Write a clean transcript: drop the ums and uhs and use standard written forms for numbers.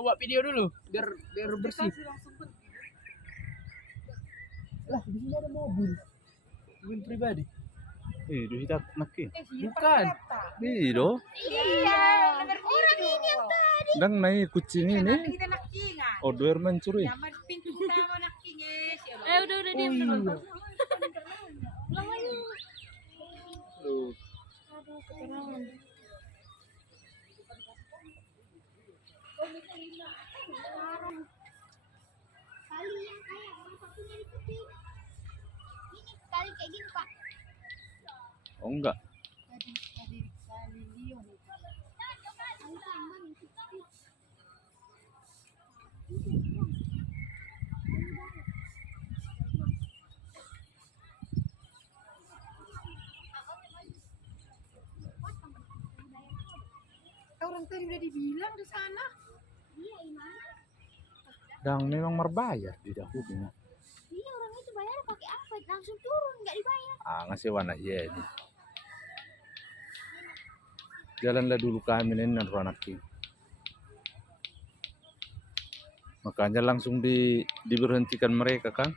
Mau buat video dulu biar bersih. Lah, di sini ada mobil pribadi. Itu kita makin. Bukan. Iya. Orang ini yang tadi. Dan naik kucing ini. Order mencuri. Pintu utama nakking Udah diam dulu. Aduh. Kali yang kayak orang satunya di peti. Ini kali kayak gini Pak. Oh enggak. Kali Lion. Orang tadi udah dibilang di sana. Iya, gimana? Dan memang berbayar di dahulunya. Iya, orang itu bayar pakai apa? Langsung turun, nggak dibayar. Ngasih warna iya ini. Jalanlah dulu kami ini nanti. Makanya langsung diberhentikan mereka kan.